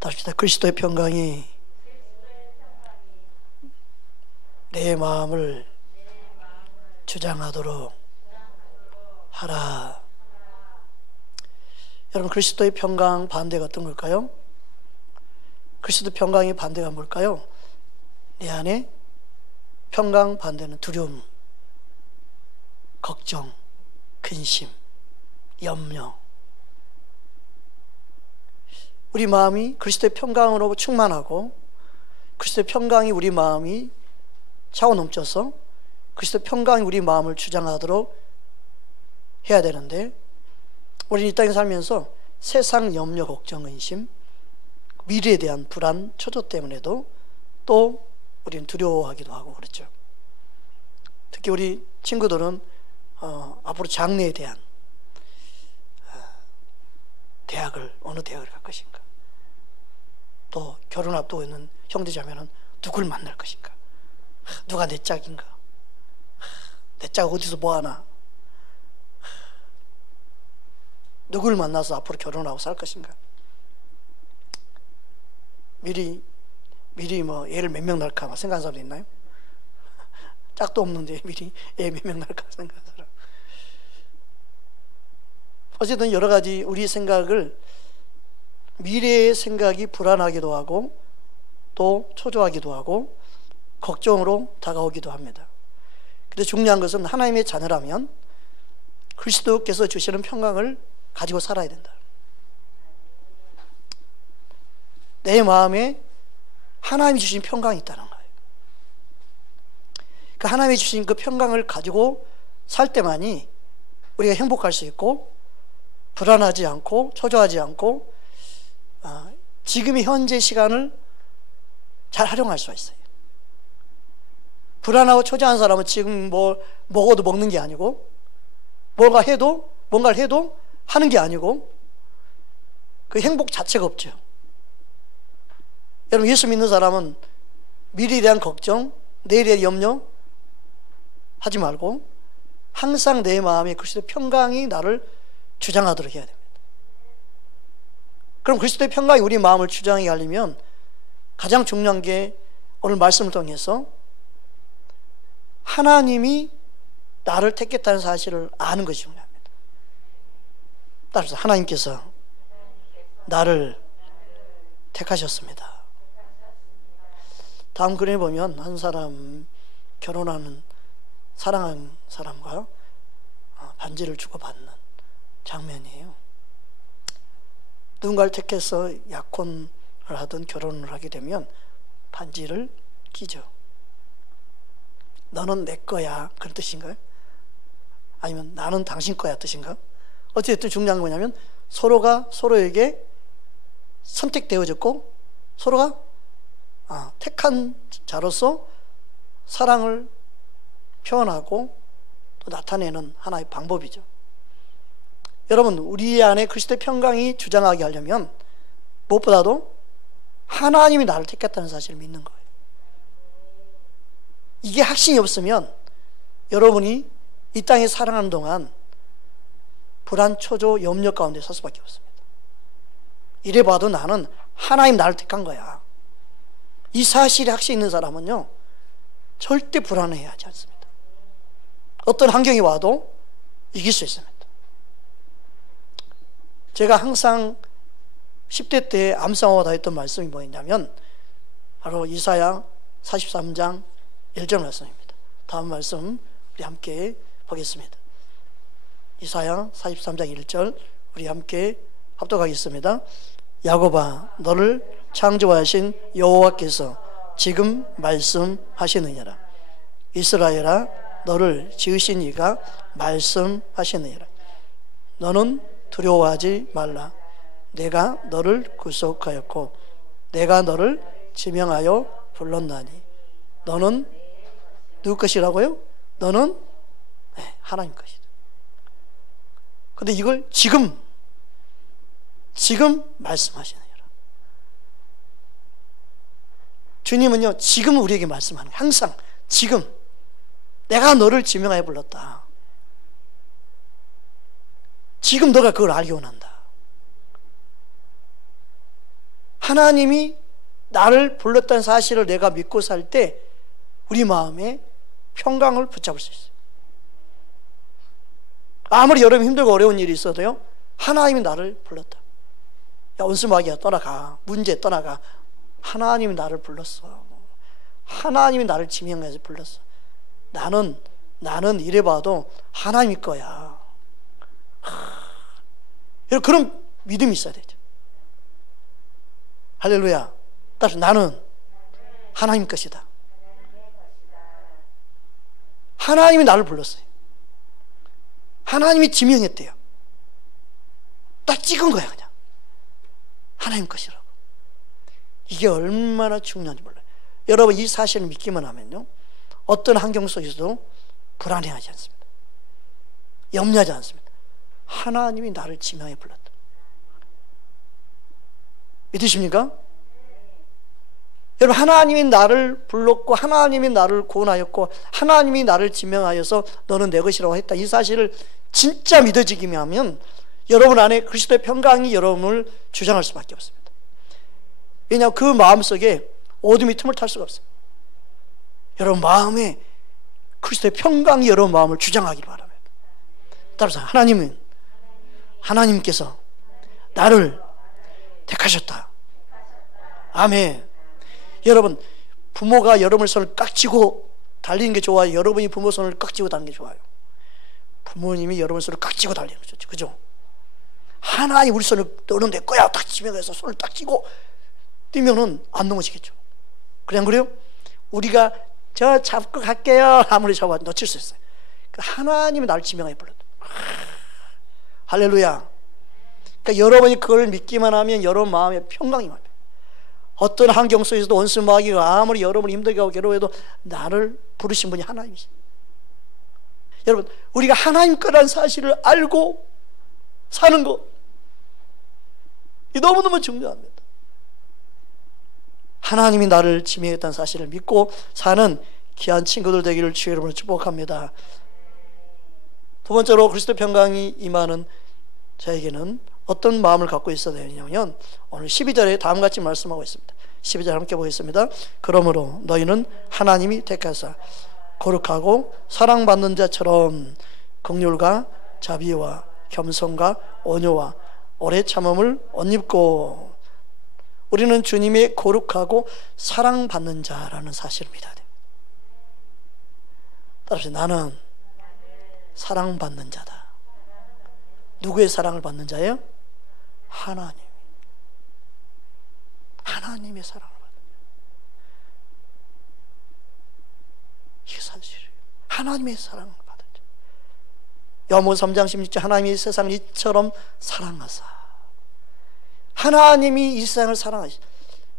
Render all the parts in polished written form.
답시다. 그리스도의 평강이 내 마음을 주장하도록 하라. 여러분, 그리스도의 평강 반대가 어떤 걸까요? 그리스도 평강의 반대가 뭘까요? 내 안에 평강 반대는 두려움, 걱정, 근심, 염려. 우리 마음이 그리스도의 평강으로 충만하고 그리스도의 평강이 우리 마음이 차고 넘쳐서 그리스도의 평강이 우리 마음을 주장하도록 해야 되는데, 우리는 이 땅에 살면서 세상 염려, 걱정, 근심, 미래에 대한 불안, 초조 때문에도 또 우리는 두려워하기도 하고 그렇죠. 특히 우리 친구들은 앞으로 장래에 대한 어느 대학을 갈 것인가, 또 결혼 앞두고 있는 형제자매는 누굴 만날 것인가, 누가 내 짝인가, 내 짝 어디서 뭐하나, 누굴 만나서 앞으로 결혼하고 살 것인가, 미리 뭐 애를 몇 명 낳을까 생각하는 사람도 있나요? 짝도 없는데 미리 애 몇 명 낳을까 생각하는 사람. 어쨌든 여러 가지 우리 생각을, 미래의 생각이 불안하기도 하고 또 초조하기도 하고 걱정으로 다가오기도 합니다. 근데 중요한 것은 하나님의 자녀라면 그리스도께서 주시는 평강을 가지고 살아야 된다. 내 마음에 하나님이 주신 평강이 있다는 거예요. 그 하나님이 주신 그 평강을 가지고 살 때만이 우리가 행복할 수 있고 불안하지 않고 초조하지 않고 지금의 현재 시간을 잘 활용할 수가 있어요. 불안하고 초조한 사람은 지금 먹어도 먹는 게 아니고 뭔가를 해도 하는 게 아니고 그 행복 자체가 없죠. 여러분, 예수 믿는 사람은 미래에 대한 걱정, 내일에 대한 염려 하지 말고 항상 내 마음에 그리스도의 평강이 나를 주장하도록 해야 됩니다. 그럼 그리스도의 평강이 우리 마음을 주장하게 하려면 가장 중요한 게 오늘 말씀을 통해서 하나님이 나를 택했다는 사실을 아는 것이 중요합니다. 따라서 하나님께서 나를 택하셨습니다. 다음 그림에 보면 한 사람, 결혼하는 사랑하는 사람과 반지를 주고받는 장면이에요. 누군가를 택해서 약혼을 하든 결혼을 하게 되면 반지를 끼죠. 너는 내 거야, 그런 뜻인가요? 아니면 나는 당신 거야 뜻인가? 어쨌든 중요한 건 뭐냐면 서로가 서로에게 선택되어졌고 서로가 택한 자로서 사랑을 표현하고 또 나타내는 하나의 방법이죠. 여러분, 우리 안에 그리스도의 평강이 주장하게 하려면 무엇보다도 하나님이 나를 택했다는 사실을 믿는 거예요. 이게 확신이 없으면 여러분이 이 땅에 살아가는 동안 불안, 초조, 염려 가운데 설 수밖에 없습니다. 이래 봐도 나는 하나님 나를 택한 거야. 이 사실에 확신이 있는 사람은요 절대 불안해하지 않습니다. 어떤 환경이 와도 이길 수 있습니다. 제가 항상 10대 때 암송하고 다녔던 말씀이 뭐였냐면 바로 이사야 43장 1절 말씀입니다. 다음 말씀 우리 함께 보겠습니다. 이사야 43장 1절 우리 함께 합독하겠습니다. 야곱아, 너를 창조하신 여호와께서 지금 말씀하시느니라. 이스라엘아, 너를 지으신 이가 말씀하시느니라. 너는 두려워하지 말라. 내가 너를 구속하였고 내가 너를 지명하여 불렀나니. 너는 누구 것이라고요? 너는 하나님 것이다. 근데 이걸 지금 말씀하시느니라. 주님은요 지금 우리에게 말씀하는 거예요. 항상 지금 내가 너를 지명하여 불렀다. 지금 너가 그걸 알기 원한다. 하나님이 나를 불렀다는 사실을 내가 믿고 살 때 우리 마음에 평강을 붙잡을 수 있어요. 아무리 여러분 힘들고 어려운 일이 있어도요, 하나님이 나를 불렀다. 야, 원수마귀야 떠나가, 문제 떠나가. 하나님이 나를 불렀어. 하나님이 나를 지명해서 불렀어. 나는 이래봐도 하나님일 거야. 그런 믿음이 있어야 되죠. 할렐루야. 따라서 나는 하나님 것이다. 하나님이 나를 불렀어요. 하나님이 지명했대요. 딱 찍은 거야 그냥. 하나님 것이라고. 이게 얼마나 중요한지 몰라요. 여러분 이 사실을 믿기만 하면요, 어떤 환경 속에서도 불안해하지 않습니다. 염려하지 않습니다. 하나님이 나를 지명해 불렀다. 믿으십니까? 여러분 하나님이 나를 불렀고 하나님이 나를 구원하였고 하나님이 나를 지명하여서 너는 내 것이라고 했다. 이 사실을 진짜 믿어지기만 하면 여러분 안에 그리스도의 평강이 여러분을 주장할 수밖에 없습니다. 왜냐하면 그 마음속에 어둠이 틈을 탈 수가 없어요. 여러분 마음에 그리스도의 평강이 여러분 마음을 주장하기를 바랍니다. 따라서 하나님께서 나를 택하셨다. 아멘. 여러분 부모가 여러분의 손을 꽉 쥐고 달리는 게 좋아요? 여러분이 부모 손을 꽉 쥐고 달리는 게 좋아요? 부모님이 여러분 손을 꽉 쥐고 달리는 거죠. 그죠? 하나님 우리 손을 너는 내 거야 딱 지명해서 손을 딱 쥐고 뛰면은 안 넘어지겠죠. 그냥 그래요? 우리가 저 잡고 갈게요 아무리 잡아도 놓칠 수 있어요. 하나님이 나를 지명하여 불렀다. 할렐루야. 그러니까 여러분이 그걸 믿기만 하면 여러분 마음에 평강이 옵니다. 어떤 환경 속에서도 원수 마귀가 아무리 여러분을 힘들게 하고 괴로워해도 나를 부르신 분이 하나님이시죠. 여러분 우리가 하나님 거라는 사실을 알고 사는 거, 이 너무너무 중요합니다. 하나님이 나를 지명했다는 사실을 믿고 사는 귀한 친구들 되기를 주의 이름으로 축복합니다. 두 번째로 그리스도 평강이 임하는 저에게는 어떤 마음을 갖고 있어야 되냐면 오늘 12절에 다음같이 말씀하고 있습니다. 12절 함께 보겠습니다. 그러므로 너희는 하나님이 택하사 거룩하고 사랑받는 자처럼 긍휼과 자비와 겸손과 온유와 오래 참음을 옷 입고. 우리는 주님의 거룩하고 사랑받는 자라는 사실을 믿어야 돼요. 따라서 나는 사랑받는 자다. 누구의 사랑을 받는 자예요? 하나님의 사랑을 받는 자. 이게 사실이에요. 하나님의 사랑을 받은 자. 요한복음 3장 16절 하나님이 세상을 이처럼 사랑하사. 하나님이 이 세상을 사랑하시사.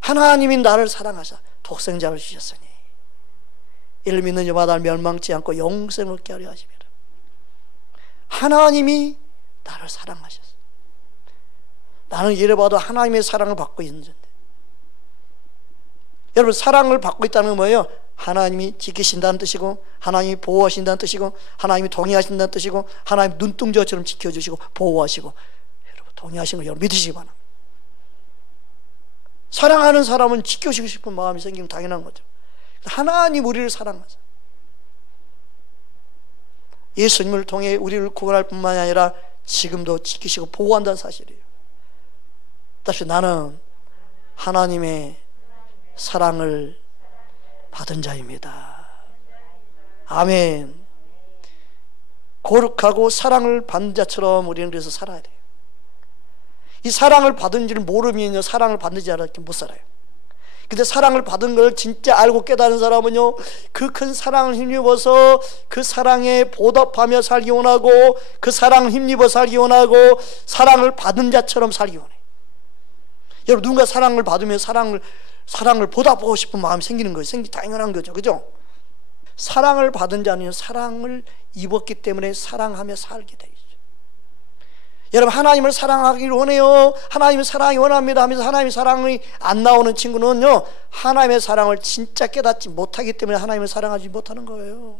하나님이 나를 사랑하사 독생자를 주셨으니 이를 믿는 자마다 멸망치 않고 영생을 얻게 하려 하심이라. 하나님이 나를 사랑하셨어. 나는 이래봐도 하나님의 사랑을 받고 있는 자인데. 여러분 사랑을 받고 있다는 건 뭐예요? 하나님이 지키신다는 뜻이고 하나님이 보호하신다는 뜻이고 하나님이 동의하신다는 뜻이고 하나님 눈동자처럼 지켜주시고 보호하시고. 여러분 동의하시는 걸 여러분 믿으시기 바랍니다. 사랑하는 사람은 지켜주고 싶은 마음이 생기면 당연한 거죠. 하나님 우리를 사랑하사 예수님을 통해 우리를 구원할 뿐만 아니라 지금도 지키시고 보호한다는 사실이에요. 다시 나는 하나님의 사랑을 받은 자입니다. 아멘. 거룩하고 사랑을 받는 자처럼 우리는 그래서 살아야 돼요. 이 사랑을 받은 줄 모르면요 사랑을 받는지 알았기 못 살아요. 근데 사랑을 받은 걸 진짜 알고 깨달은 사람은요 그 큰 사랑을 힘입어서 그 사랑에 보답하며 살기 원하고 그 사랑을 힘입어 살기 원하고 사랑을 받은 자처럼 살기 원해요. 여러분 누군가 사랑을 받으면 사랑을 보답하고 싶은 마음이 생기는 거예요. 당연한 거죠. 그죠? 사랑을 받은 자는 사랑을 입었기 때문에 사랑하며 살게 돼 있어요. 여러분 하나님을 사랑하기를 원해요. 하나님의 사랑이 원합니다 하면서 하나님의 사랑이 안 나오는 친구는요 하나님의 사랑을 진짜 깨닫지 못하기 때문에 하나님을 사랑하지 못하는 거예요.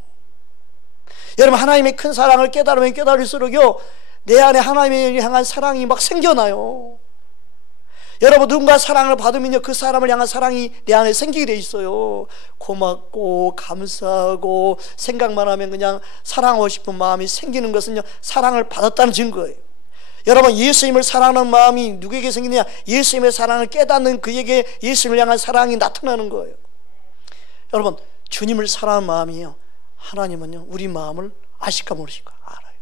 여러분 하나님의 큰 사랑을 깨달으면 깨달을수록요 내 안에 하나님을 향한 사랑이 막 생겨나요. 여러분, 누군가 사랑을 받으면요, 그 사람을 향한 사랑이 내 안에 생기게 돼 있어요. 고맙고 감사하고 생각만 하면 그냥 사랑하고 싶은 마음이 생기는 것은요, 사랑을 받았다는 증거예요. 여러분, 예수님을 사랑하는 마음이 누구에게 생기느냐? 예수님의 사랑을 깨닫는 그에게 예수님을 향한 사랑이 나타나는 거예요. 여러분, 주님을 사랑하는 마음이에요. 하나님은요, 우리 마음을 아실까 모르실까? 알아요.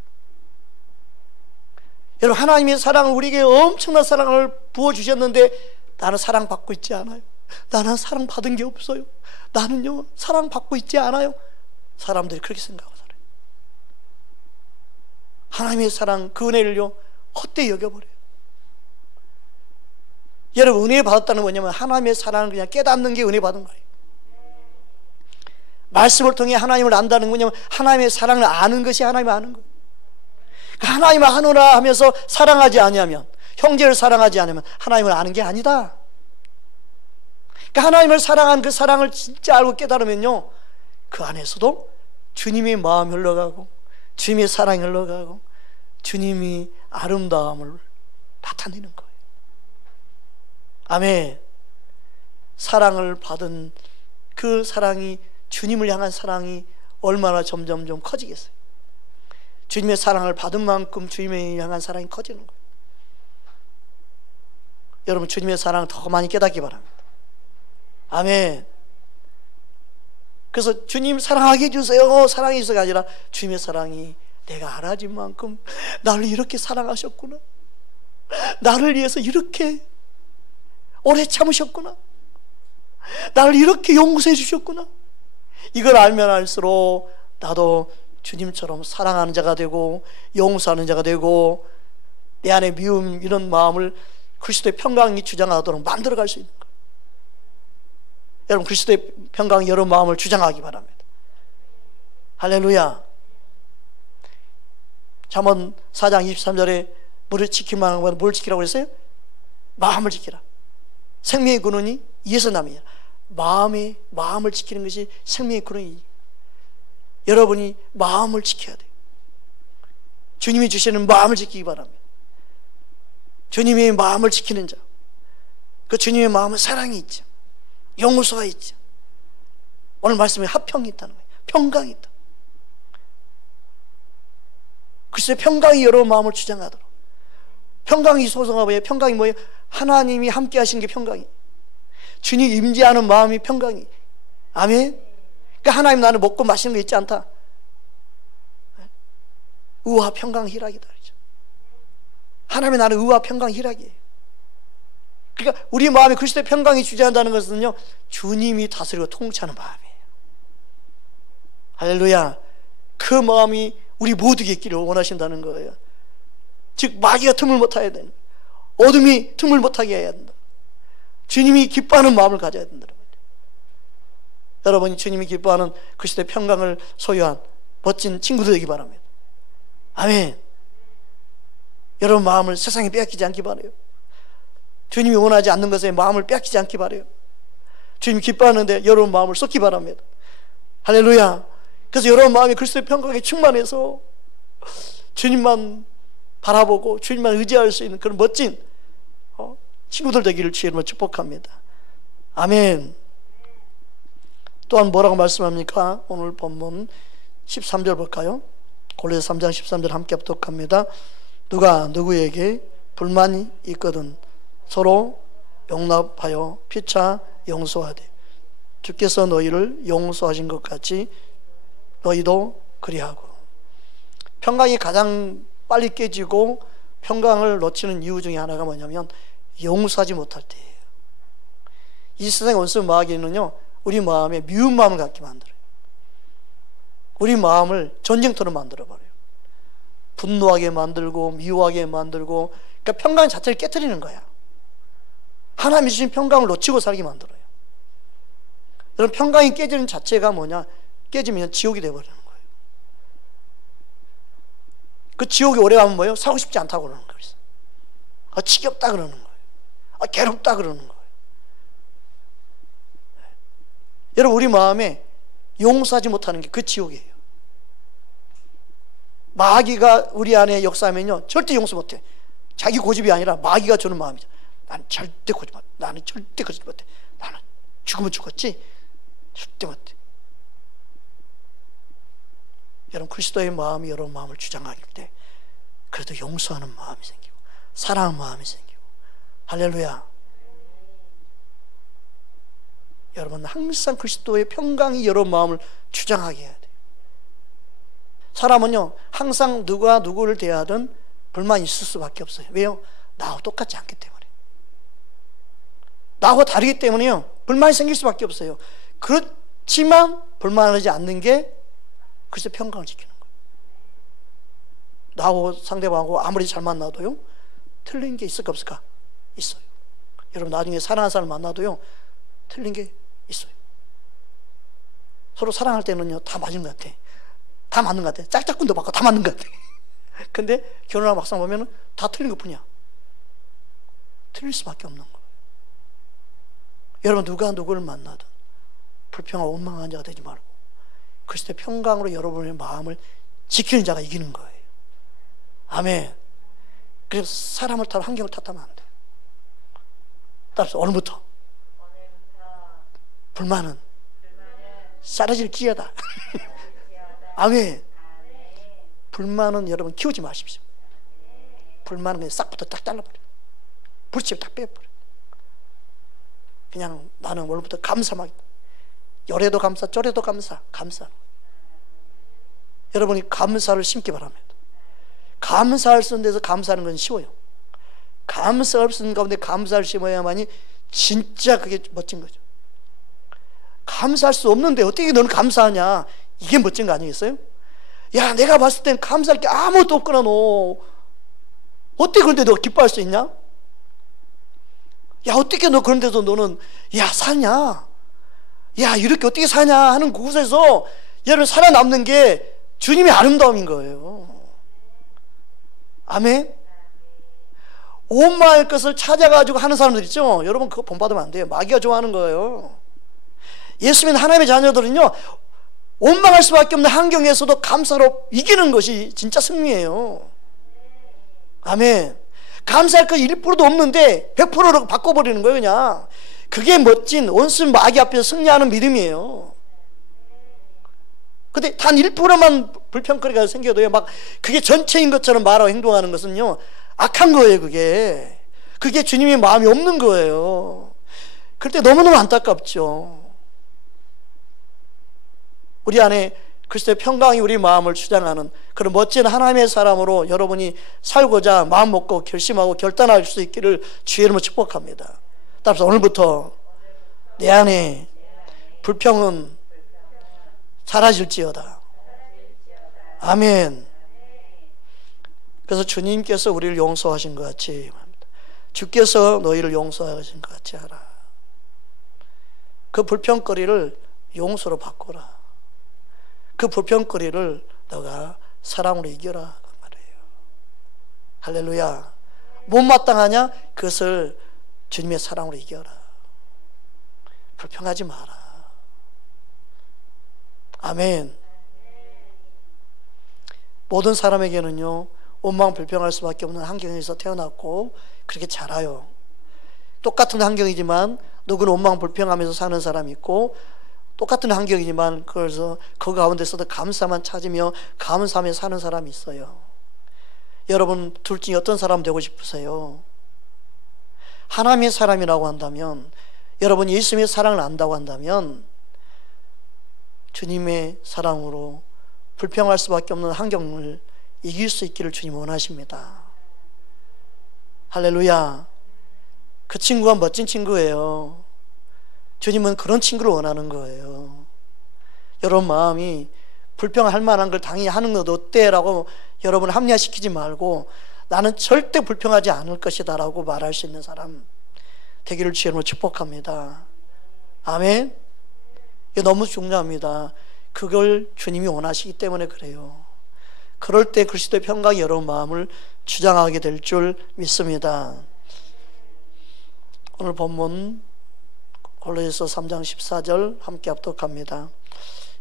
여러분, 하나님의 사랑을, 우리에게 엄청난 사랑을 부어주셨는데 나는 사랑받고 있지 않아요. 나는 사랑받은 게 없어요. 나는요, 사랑받고 있지 않아요. 사람들이 그렇게 생각하고 살아요. 하나님의 사랑, 그 은혜를요, 헛되이 여겨버려요. 여러분, 은혜 받았다는 건 뭐냐면 하나님의 사랑을 그냥 깨닫는 게 은혜 받은 거예요. 말씀을 통해 하나님을 안다는 건 뭐냐면 하나님의 사랑을 아는 것이 하나님을 아는 거예요. 하나님을 아노라 하면서 사랑하지 아니하면, 형제를 사랑하지 않으면 하나님을 아는 게 아니다. 그러니까 하나님을 사랑한 그 사랑을 진짜 알고 깨달으면요, 그 안에서도 주님의 마음이 흘러가고 주님의 사랑이 흘러가고 주님이 아름다움을 나타내는 거예요. 아멘. 사랑을 받은 그 사랑이, 주님을 향한 사랑이 얼마나 점점점 커지겠어요. 주님의 사랑을 받은 만큼 주님을 향한 사랑이 커지는 거예요. 여러분, 주님의 사랑을 더 많이 깨닫기 바랍니다. 아멘. 그래서 주님 사랑하게 해주세요, 사랑해 주세요가 아니라 주님의 사랑이 내가 알아진 만큼 나를 이렇게 사랑하셨구나, 나를 위해서 이렇게 오래 참으셨구나, 나를 이렇게 용서해 주셨구나, 이걸 알면 알수록 나도 주님처럼 사랑하는 자가 되고 용서하는 자가 되고 내 안에 미움, 이런 마음을 그리스도의 평강이 주장하도록 만들어갈 수 있는 거예요. 여러분, 그리스도의 평강이 여러분 마음을 주장하기 바랍니다. 할렐루야. 잠언 4장 23절에 무릇 지키만 하는 건 뭘 지키라고 그랬어요? 마음을 지키라. 생명의 근원이 이에서 남이야. 마음을 지키는 것이 생명의 근원이지. 여러분이 마음을 지켜야 돼요. 주님이 주시는 마음을 지키기 바랍니다. 주님의 마음을 지키는 자, 그 주님의 마음은 사랑이 있죠, 용서가 있죠. 오늘 말씀에 화평이 있다는 거예요. 평강이 있다. 글쎄, 평강이 여러분 마음을 주장하도록. 평강이 소성화 뭐예요? 평강이 뭐예요? 하나님이 함께 하시는 게 평강이, 주님 임재하는 마음이 평강이. 아멘. 그러니까 하나님, 나는 먹고 마시는 거 있지 않다. 의와 평강 희락이다. 하나님의 나는 의와 평강 희락이에요. 그러니까 우리 마음에 그리스도의 평강이 주재한다는 것은요, 주님이 다스리고 통치하는 마음이에요. 할렐루야. 그 마음이 우리 모두에게 있기를 원하신다는 거예요. 즉, 마귀가 틈을 못하게 되는, 어둠이 틈을 못하게 해야 된다. 주님이 기뻐하는 마음을 가져야 된다는 거예요. 여러분이 주님이 기뻐하는 그리스도의 평강을 소유한 멋진 친구들 되기 바랍니다. 아멘. 여러분 마음을 세상에 빼앗기지 않기 바라요. 주님이 원하지 않는 것에 마음을 빼앗기지 않기 바라요. 주님이 기뻐하는데 여러분 마음을 쏟기 바랍니다. 할렐루야. 그래서 여러분 마음이 그리스도의 평강에 충만해서 주님만 바라보고 주님만 의지할 수 있는 그런 멋진 친구들 되기를 주의 이름으로 축복합니다. 아멘. 또한 뭐라고 말씀합니까? 오늘 본문 13절 볼까요? 골로새 3장 13절 함께 합독합니다. 누가 누구에게 불만이 있거든 서로 용납하여 피차 용서하되 주께서 너희를 용서하신 것 같이 너희도 그리하고. 평강이 가장 빨리 깨지고 평강을 놓치는 이유 중에 하나가 뭐냐면 용서하지 못할 때예요. 이 세상의 원수 마귀는요, 우리 마음에 미운 마음을 갖게 만들어요. 우리 마음을 전쟁터로 만들어버려요. 분노하게 만들고 미워하게 만들고, 그러니까 평강 자체를 깨트리는 거야. 하나님이 주신 평강을 놓치고 살게 만들어요. 여러분, 평강이 깨지는 자체가 뭐냐? 깨지면 지옥이 되어버리는 거예요. 그 지옥이 오래 가면 뭐예요? 살고 싶지 않다고 그러는 거예요. 지겹다 그러는 거예요. 괴롭다 그러는 거예요. 여러분, 우리 마음에 용서하지 못하는 게 그 지옥이에요. 마귀가 우리 안에 역사하면요, 절대 용서 못해. 자기 고집이 아니라 마귀가 주는 마음이죠. 나는 절대 거짓 못해. 나는 절대 거짓 못해. 나는 죽으면 죽었지 절대 못해. 여러분, 그리스도의 마음이 여러분 마음을 주장하길 때 그래도 용서하는 마음이 생기고 사랑하는 마음이 생기고, 할렐루야. 여러분, 항상 그리스도의 평강이 여러분 마음을 주장하게 해야 돼요. 사람은요 항상 누가 누구를 대하든 불만이 있을 수밖에 없어요. 왜요? 나하고 똑같지 않기 때문에, 나하고 다르기 때문에요 불만이 생길 수밖에 없어요. 그렇지만 불만하지 않는 게 그리스도의 평강을 지키는 거예요. 나하고 상대방하고 아무리 잘 만나도요 틀린 게 있을까 없을까? 있어요. 여러분, 나중에 사랑하는 사람을 만나도요 틀린 게 있어요. 서로 사랑할 때는요 다 맞은 것 같아. 다 맞는 것 같아. 짝짝꿍도 맞고 다 맞는 것 같아. 근데 결혼하고 막상 보면 다 틀린 것 뿐이야. 틀릴 수밖에 없는 거예요. 여러분, 누가 누구를 만나든 불평하고 원망한 자가 되지 말고 그리스도의 평강으로 여러분의 마음을 지키는 자가 이기는 거예요. 아멘. 그래서 사람을 탓하고 환경을 탓하면 안 돼. 따라서 오늘부터 불만은 사라질지어다. 아멘. 불만은 여러분 키우지 마십시오. 불만은 그냥 싹부터 딱 잘라버려. 부딪히면 딱 빼버려. 그냥 나는 오늘부터 감사만, 열에도 감사, 쫄에도 감사. 여러분이 감사를 심기 바랍니다. 감사할 수 있는 데서 감사하는 건 쉬워요. 감사할 수 있는 가운데 감사를 심어야만이 진짜 그게 멋진 거죠. 감사할 수 없는데 어떻게 너는 감사하냐? 이게 멋진 거 아니겠어요? 야, 내가 봤을 땐 감사할 게 아무것도 없구나. 너 어떻게 그런데 너 기뻐할 수 있냐? 야, 어떻게 너 그런데도 너는 사냐? 야, 이렇게 어떻게 사냐 하는 그곳에서 여러분 살아남는 게 주님의 아름다움인 거예요. 아멘. 온 마을 것을 찾아가지고 하는 사람들 있죠. 여러분, 그거 본받으면 안 돼요. 마귀가 좋아하는 거예요. 예수 믿는 하나님의 자녀들은요 원망할 수밖에 없는 환경에서도 감사로 이기는 것이 진짜 승리예요. 아멘. 감사할 거 1%도 없는데 100%로 바꿔버리는 거예요. 그냥 그게 멋진 온순 마귀 앞에서 승리하는 믿음이에요. 근데 단 1%만 불평거리가 생겨도요 막 그게 전체인 것처럼 말하고 행동하는 것은요 악한 거예요. 그게 주님의 마음이 없는 거예요. 그럴 때 너무너무 안타깝죠. 우리 안에 그리스도의 평강이 우리 마음을 주장하는 그런 멋진 하나님의 사람으로 여러분이 살고자 마음 먹고 결심하고 결단할 수 있기를 주의 이름으로 축복합니다. 따라서 오늘부터 내 안에 불평은 사라질지어다. 아멘. 그래서 주님께서 우리를 용서하신 것 같이, 주께서 너희를 용서하신 것 같이 하라. 그 불평거리를 용서로 바꿔라. 그 불평거리를 너가 사랑으로 이겨라 그 말이에요. 할렐루야. 못마땅하냐? 그것을 주님의 사랑으로 이겨라. 불평하지 마라. 아멘. 모든 사람에게는요 원망 불평할 수밖에 없는 환경에서 태어났고 그렇게 자라요. 똑같은 환경이지만 누구는 원망 불평하면서 사는 사람이 있고 똑같은 환경이지만 그래서 그 가운데서도 감사만 찾으며 감사하며 사는 사람이 있어요. 여러분 둘 중에 어떤 사람 되고 싶으세요? 하나님의 사람이라고 한다면, 여러분 예수님의 사랑을 안다고 한다면 주님의 사랑으로 불평할 수밖에 없는 환경을 이길 수 있기를 주님 원하십니다. 할렐루야. 그 친구가 멋진 친구예요. 주님은 그런 친구를 원하는 거예요. 여러분 마음이 불평할 만한 걸 당연히 하는 것 어때? 라고 여러분 합리화시키지 말고 나는 절대 불평하지 않을 것이다 라고 말할 수 있는 사람 되기를 주님으로 축복합니다. 아멘. 이게 너무 중요합니다. 그걸 주님이 원하시기 때문에 그래요. 그럴 때 그리스도의 평강이 여러분 마음을 주장하게 될 줄 믿습니다. 오늘 본문 골로새서 3장 14절 함께 합독합니다.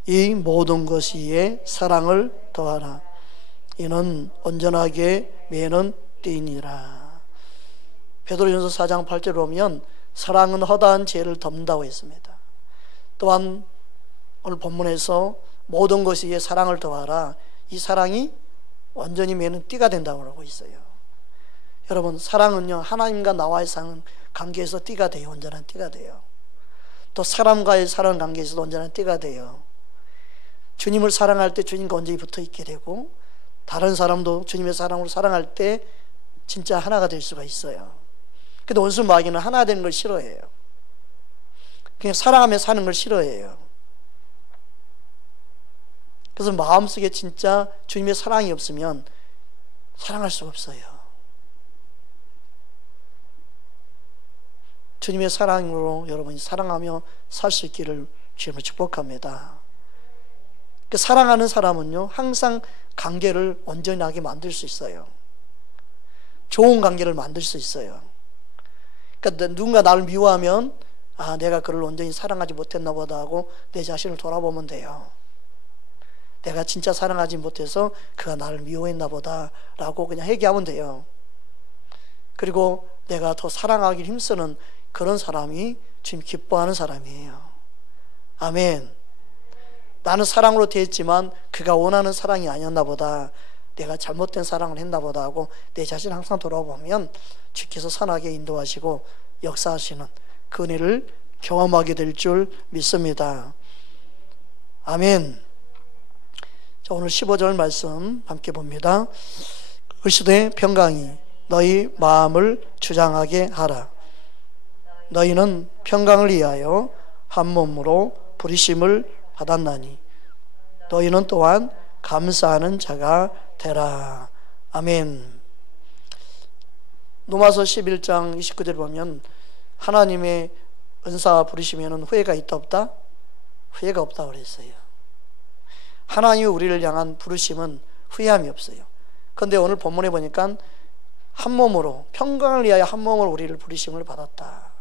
이 모든 것이에 사랑을 더하라. 이는 온전하게 매는 띠니라. 베드로전서 4장 8절에 보면 사랑은 허다한 죄를 덮는다고 했습니다. 또한 오늘 본문에서 모든 것이 사랑을 더하라, 이 사랑이 완전히 매는 띠가 된다고 하고 있어요. 여러분, 사랑은요, 하나님과 나와의 사는 관계에서 띠가 돼요. 온전한 띠가 돼요. 또 사람과의 사랑 관계에서도 온전한 띠가 돼요. 주님을 사랑할 때 주님과 온전히 붙어 있게 되고, 다른 사람도 주님의 사랑으로 사랑할 때 진짜 하나가 될 수가 있어요. 근데 원수 마귀는 하나 되는 걸 싫어해요. 그냥 사랑하며 사는 걸 싫어해요. 그래서 마음속에 진짜 주님의 사랑이 없으면 사랑할 수가 없어요. 주님의 사랑으로 여러분이 사랑하며 살 수 있기를 주님을 축복합니다. 그 사랑하는 사람은요, 항상 관계를 온전하게 만들 수 있어요. 좋은 관계를 만들 수 있어요. 그러니까 누군가 나를 미워하면 내가 그를 온전히 사랑하지 못했나 보다 하고 내 자신을 돌아보면 돼요. 내가 진짜 사랑하지 못해서 그가 나를 미워했나 보다 라고 그냥 회개하면 돼요. 그리고 내가 더 사랑하기 힘쓰는 그런 사람이 주님 기뻐하는 사람이에요. 아멘. 나는 사랑으로 대했지만 그가 원하는 사랑이 아니었나 보다, 내가 잘못된 사랑을 했나 보다 하고 내 자신 항상 돌아보면 주께서 선하게 인도하시고 역사하시는 그 은혜를 경험하게 될 줄 믿습니다. 아멘. 자, 오늘 15절 말씀 함께 봅니다. 그리스도의 평강이 너희 마음을 주장하게 하라. 너희는 평강을 위하여 한 몸으로 부르심을 받았나니 너희는 또한 감사하는 자가 되라. 아멘. 로마서 11장 29절 보면 하나님의 은사 부르시면 후회가 있다 없다? 후회가 없다고 그랬어요. 하나님이 우리를 향한 부르심은 후회함이 없어요. 그런데 오늘 본문에 보니까 한 몸으로, 평강을 위하여 한 몸으로 우리를 부르심을 받았다.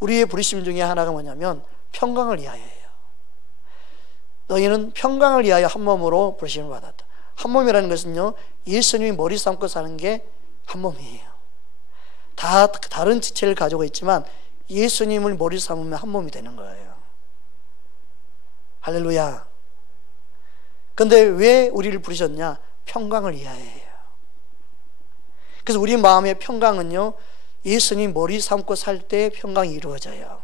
우리의 부르심 중에 하나가 뭐냐면 평강을 위하여예요. 너희는 평강을 위하여 한 몸으로 부르심을 받았다. 한 몸이라는 것은요, 예수님이 머리 삼고 사는 게 한 몸이에요. 다 다른 지체를 가지고 있지만 예수님을 머리 삼으면 한 몸이 되는 거예요. 할렐루야. 근데 왜 우리를 부르셨냐? 평강을 위하여예요. 그래서 우리 마음의 평강은요, 예수님 머리 삼고 살 때 평강이 이루어져요.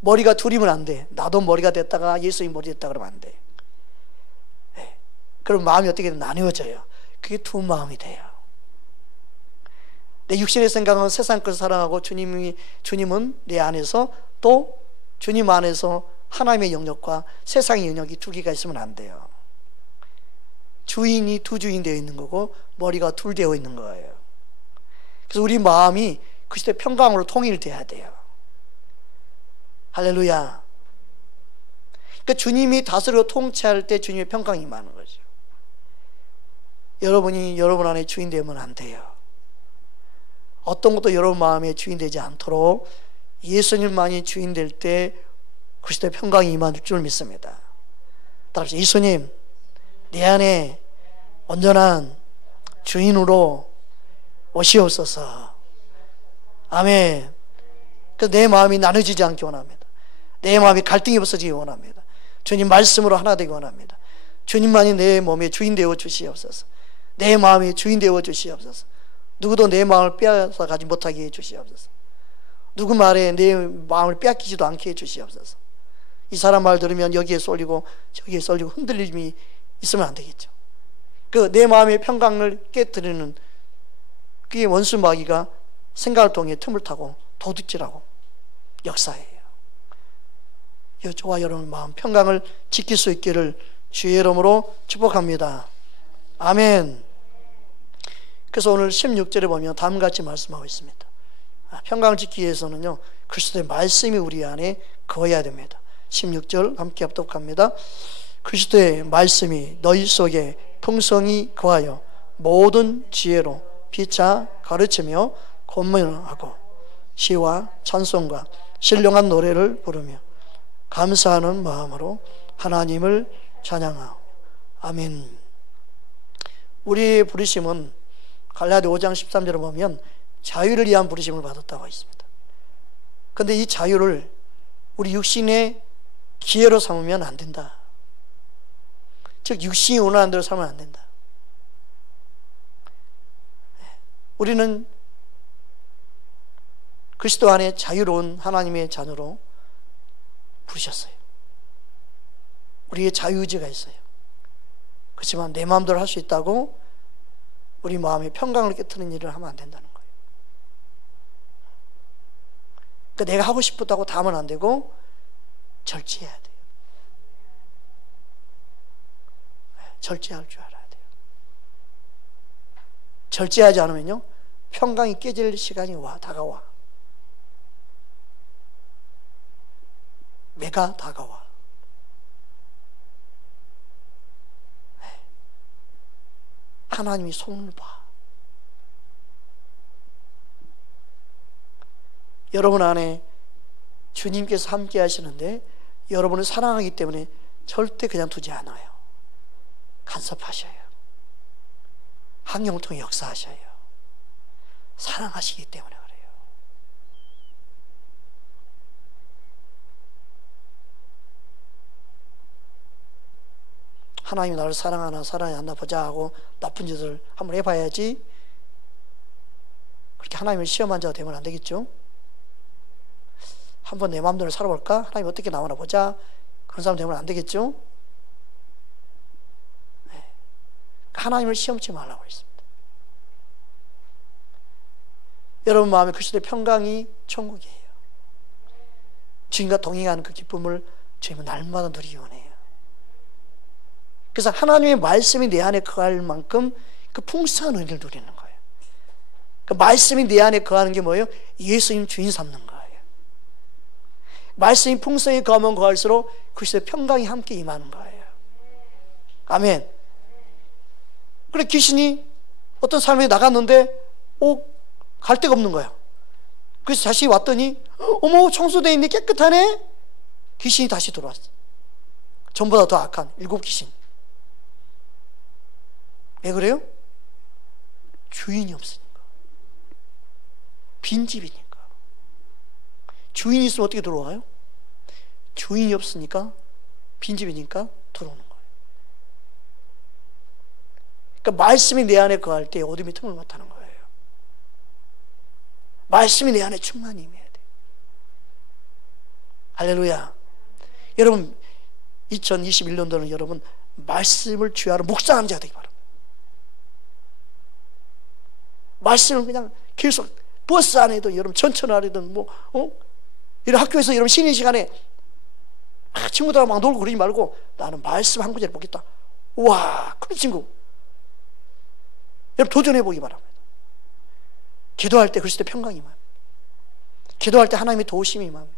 머리가 둘이면 안 돼. 나도 머리가 됐다가 예수님 머리 됐다 그러면 안 돼. 네. 그럼 마음이 어떻게 나뉘어져요. 그게 두 마음이 돼요. 내 육신의 생각은 세상 것을 사랑하고 주님은 내 안에서, 또 주님 안에서 하나님의 영역과 세상의 영역이 두 개가 있으면 안 돼요. 주인이 두 주인 되어 있는 거고 머리가 둘 되어 있는 거예요. 그래서 우리 마음이 그리스도의 평강으로 통일돼야 돼요. 할렐루야. 그러니까 주님이 다스리고 통치할 때 주님의 평강이 임하는 거죠. 여러분이 여러분 안에 주인 되면 안 돼요. 어떤 것도 여러분 마음에 주인 되지 않도록 예수님만이 주인 될 때 그리스도의 평강이 임할 줄 믿습니다. 따라서 예수님, 내 안에 온전한 주인으로 오시옵소서. 아멘. 그래서 내 마음이 나눠지지 않기 원합니다. 내 마음이 갈등이 없어지기 원합니다. 주님 말씀으로 하나 되기 원합니다. 주님만이 내 몸의 주인 되어 주시옵소서. 내 마음이 주인 되어 주시옵소서. 누구도 내 마음을 빼앗아 가지 못하게 해 주시옵소서. 누구 말에 내 마음을 빼앗기지도 않게 해 주시옵소서. 이 사람 말 들으면 여기에 쏠리고 저기에 쏠리고 흔들림이 있으면 안 되겠죠. 그 내 마음의 평강을 깨뜨리는 그게 원수 마귀가 생각을 통해 틈을 타고 도둑질하고 역사예요. 저와 여러분 마음 평강을 지킬 수 있기를 주의 이름으로 축복합니다. 아멘. 그래서 오늘 16절에 보면 다음과 같이 말씀하고 있습니다. 평강을 지키기 위해서는요, 그리스도의 말씀이 우리 안에 거해야 됩니다. 16절 함께 합독합니다. 그리스도의 말씀이 너희 속에 풍성히 거하여 모든 지혜로 피차 가르치며 권면하고 시와 찬송과 신령한 노래를 부르며 감사하는 마음으로 하나님을 찬양하오. 아멘. 우리의 부르심은 갈라디아 5장 13절을 보면 자유를 위한 부르심을 받았다고 있습니다. 그런데 이 자유를 우리 육신의 기회로 삼으면 안 된다. 즉 육신이 원하는 대로 살면 안 된다. 우리는 그리스도 안에 자유로운 하나님의 자녀로 부르셨어요. 우리의 자유의지가 있어요. 그렇지만 내 마음대로 할 수 있다고 우리 마음의 평강을 깨트리는 일을 하면 안 된다는 거예요. 그러니까 내가 하고 싶다고 다 하면 안 되고 절제해야 돼요. 절제할 줄 알아야 돼요. 절제하지 않으면요 평강이 깨질 시간이 다가와. 매가 다가와. 하나님이 손을 봐. 여러분 안에 주님께서 함께 하시는데 여러분을 사랑하기 때문에 절대 그냥 두지 않아요. 간섭하셔요. 환경을 통해 역사하셔요. 사랑하시기 때문에 그래요. 하나님이 나를 사랑하나 사랑하지 않나 보자 하고 나쁜 짓을 한번 해봐야지. 그렇게 하나님을 시험한 자가 되면 안 되겠죠. 한번 내 마음대로 살아볼까? 하나님 어떻게 나오나 보자. 그런 사람 되면 안 되겠죠. 네. 하나님을 시험치 말라고 했습니다. 여러분 마음에 그리스도의 평강이 천국이에요. 주님과 동행하는 그 기쁨을 주님은 날마다 누리기 원해요. 그래서 하나님의 말씀이 내 안에 거할 만큼 그 풍성한 은혜를 누리는 거예요. 그 말씀이 내 안에 거하는 게 뭐예요? 예수님 주인 삼는 거예요. 말씀이 풍성히 거하면 거할수록 그리스도의 평강이 함께 임하는 거예요. 아멘. 그래 귀신이 어떤 사람이 나갔는데 갈 데가 없는 거야. 그래서 다시 왔더니 어머 청소되어 있네, 깨끗하네. 귀신이 다시 들어왔어. 전보다 더 악한 7 귀신. 왜 그래요? 주인이 없으니까. 빈집이니까. 주인이 있으면 어떻게 들어와요? 주인이 없으니까 빈집이니까 들어오는 거예요. 그러니까 말씀이 내 안에 거할 때 어둠이 틈을 못하는 거예요. 말씀이 내 안에 충만히 임해야 돼요. 할렐루야. 여러분 2021년도는 여러분 말씀을 주야로 묵상하는 자가 되기 바랍니다. 말씀을 그냥 계속 버스 안에도 여러분 전철 안에든 이런 학교에서 여러분 쉬는 시간에 친구들하고 막 놀고 그러지 말고 나는 말씀 한 구절 보겠다. 우와 그 친구 여러분 도전해 보기 바랍니다. 기도할 때 그리스도의 평강이 임합니다. 기도할 때 하나님의 도우심이 임합니다.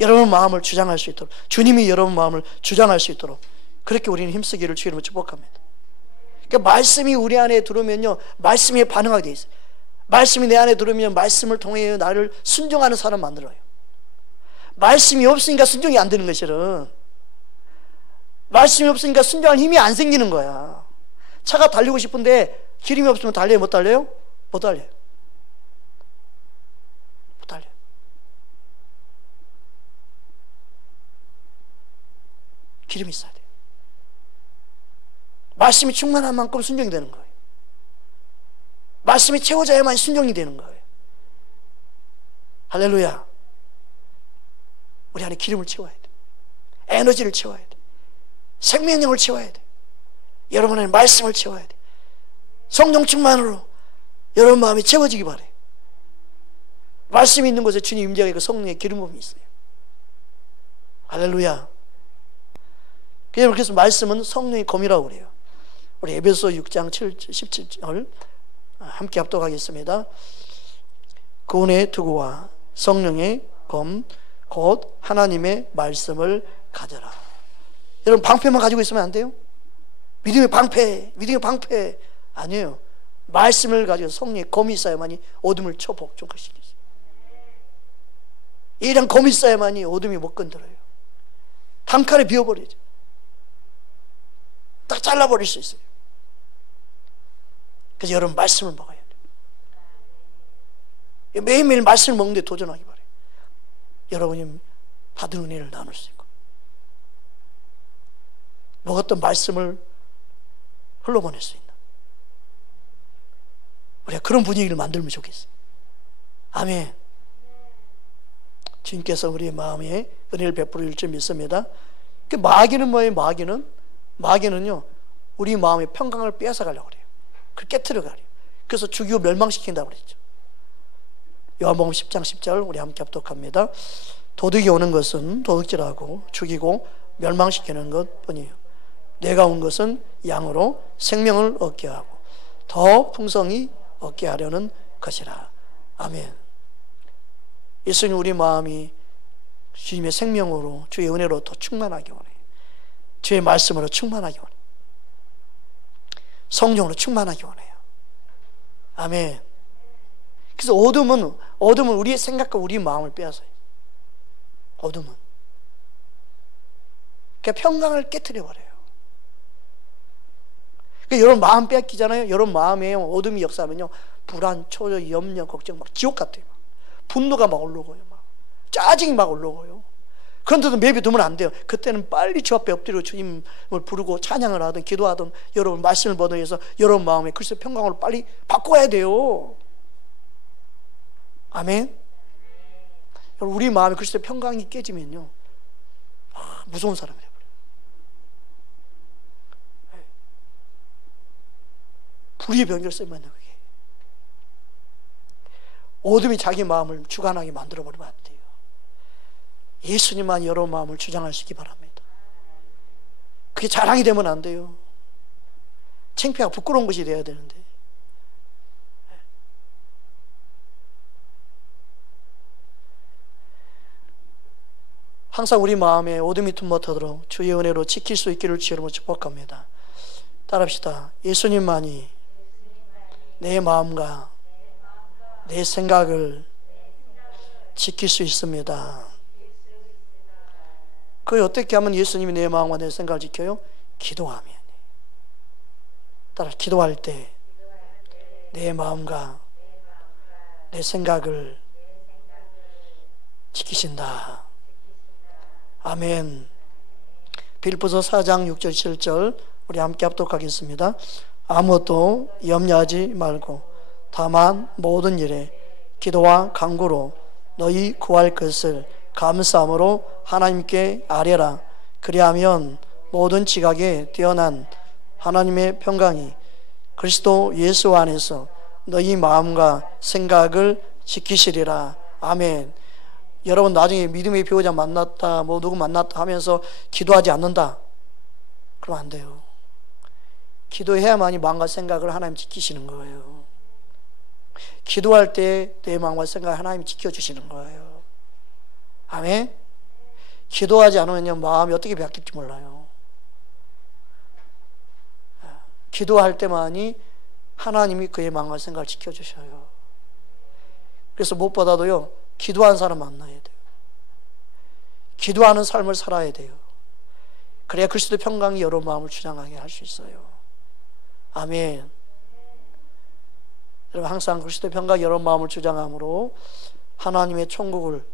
여러분 마음을 주장할 수 있도록 주님이 여러분 마음을 주장할 수 있도록 그렇게 우리는 힘쓰기를 주님을 축복합니다. 그러니까 말씀이 우리 안에 들어오면요 말씀에 반응하게 돼 있어요. 말씀이 내 안에 들어오면 말씀을 통해 나를 순종하는 사람 만들어요. 말씀이 없으니까 순종이 안 되는 것이라. 말씀이 없으니까 순종할 힘이 안 생기는 거야. 차가 달리고 싶은데 기름이 없으면 달려요? 못 달려요? 못 달려요. 못 달려요. 기름이 있어야 돼요. 말씀이 충만한 만큼 순종이 되는 거예요. 말씀이 채워져야만 순종이 되는 거예요. 할렐루야. 우리 안에 기름을 채워야 돼. 에너지를 채워야 돼. 생명력을 채워야 돼. 여러분 안에 말씀을 채워야 돼. 성령 충만으로 여러분 마음이 채워지기 바래요. 말씀이 있는 곳에 주님 임재가 있고 성령의 기름 부음이 있어요. 할렐루야. 그래서 말씀은 성령의 검이라고 그래요. 우리 에베소 6장 17절 함께 합독하겠습니다. 구원의 투구와 성령의 검 곧 하나님의 말씀을 가져라. 여러분 방패만 가지고 있으면 안 돼요? 믿음의 방패 아니에요. 말씀을 가지고 성령의 검이 있어야만이 어둠을 쳐복종 것이죠. 이런 검이 있어야만이 어둠이 못 건드려요. 단칼에 비워버리죠. 딱 잘라버릴 수 있어요. 그래서 여러분 말씀을 먹어야 돼요. 매일매일 말씀을 먹는데 도전하기 바래요. 여러분이 받은 은혜를 나눌 수 있고 먹었던 말씀을 흘러보낼 수 있는 우리가 그런 분위기를 만들면 좋겠어요. 아멘. 주님께서 우리의 마음에 은혜를 베풀어 줄 믿습니다. 마귀는 뭐예요? 마귀는요 우리 마음의 평강을 빼앗아가려고 그래요. 그걸 깨트려가려고. 그래서 죽이고 멸망시킨다고 그랬죠. 요한복음 10장 10절 우리 함께 합독합니다. 도둑이 오는 것은 도둑질하고 죽이고 멸망시키는 것 뿐이에요. 내가 온 것은 양으로 생명을 얻게 하고 더 풍성히 얻게 하려는 것이라. 아멘. 예수님 우리 마음이 주님의 생명으로 주의 은혜로 더 충만하게 원해요. 주의 말씀으로 충만하게 원해요. 성령으로 충만하게 원해요. 아멘. 그래서 어둠은 우리의 생각과 우리 마음을 빼앗아요. 어둠은. 그러니까 평강을 깨트려버려요. 그러니까 여러분 마음 빼앗기잖아요. 여러분 마음에 어둠이 역사하면요 불안, 초조, 염려, 걱정 막 지옥 같아요. 분노가 막 올라오고요. 막 짜증이 막 올라오고요. 그런데도 내비두면 안 돼요. 그때는 빨리 주 앞에 엎드려 주님을 부르고 찬양을 하든 기도하든 여러분 말씀을 보든 해서 여러분 마음에 그리스도의 평강으로 빨리 바꿔야 돼요. 아멘. 우리 마음에 그리스도의 평강이 깨지면요 무서운 사람이 돼버려요. 불의의 병기를 쓰면 그게 어둠이 자기 마음을 주관하게 만들어버리면 안 돼요. 예수님만 여러분 마음을 주장하시기 바랍니다. 그게 자랑이 되면 안 돼요. 창피하고 부끄러운 것이 돼야 되는데 항상 우리 마음에 어둠이 틈못하도록 주의 은혜로 지킬 수 있기를 주여로 축복합니다. 따라합시다. 예수님만이 내 마음과 내 생각을 지킬 수 있습니다. 그걸 어떻게 하면 예수님이 내 마음과 내 생각을 지켜요? 기도하면. 따라 기도할 때 내 마음과 내 생각을 지키신다. 아멘. 빌립보서 4장 6절 7절 우리 함께 합독하겠습니다. 아무것도 염려하지 말고 다만 모든 일에 기도와 간구로 너희 구할 것을 감사함으로 하나님께 아뢰라. 그리하면 모든 지각에 뛰어난 하나님의 평강이 그리스도 예수 안에서 너희 마음과 생각을 지키시리라. 아멘. 여러분 나중에 믿음의 배우자 만났다 뭐 누구 만났다 하면서 기도하지 않는다 그러면 안 돼요. 기도해야만이 마음과 생각을 하나님 지키시는 거예요. 기도할 때 내 마음과 생각을 하나님이 지켜주시는 거예요. 아멘. 기도하지 않으면 마음이 어떻게 바뀔지 몰라요. 기도할 때만이 하나님이 그의 마음과 생각을 지켜주셔요. 그래서 무엇보다도요 기도하는 사람 만나야 돼요. 기도하는 삶을 살아야 돼요. 그래야 그리스도의 평강이 여러분 마음을 주장하게 할 수 있어요. 아멘. 여러분 항상 그리스도의 평강이 여러분 마음을 주장함으로 하나님의 천국을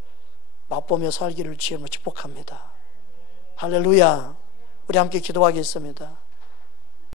맛보며 살기를 주님으로 축복합니다. 할렐루야. 우리 함께 기도하겠습니다.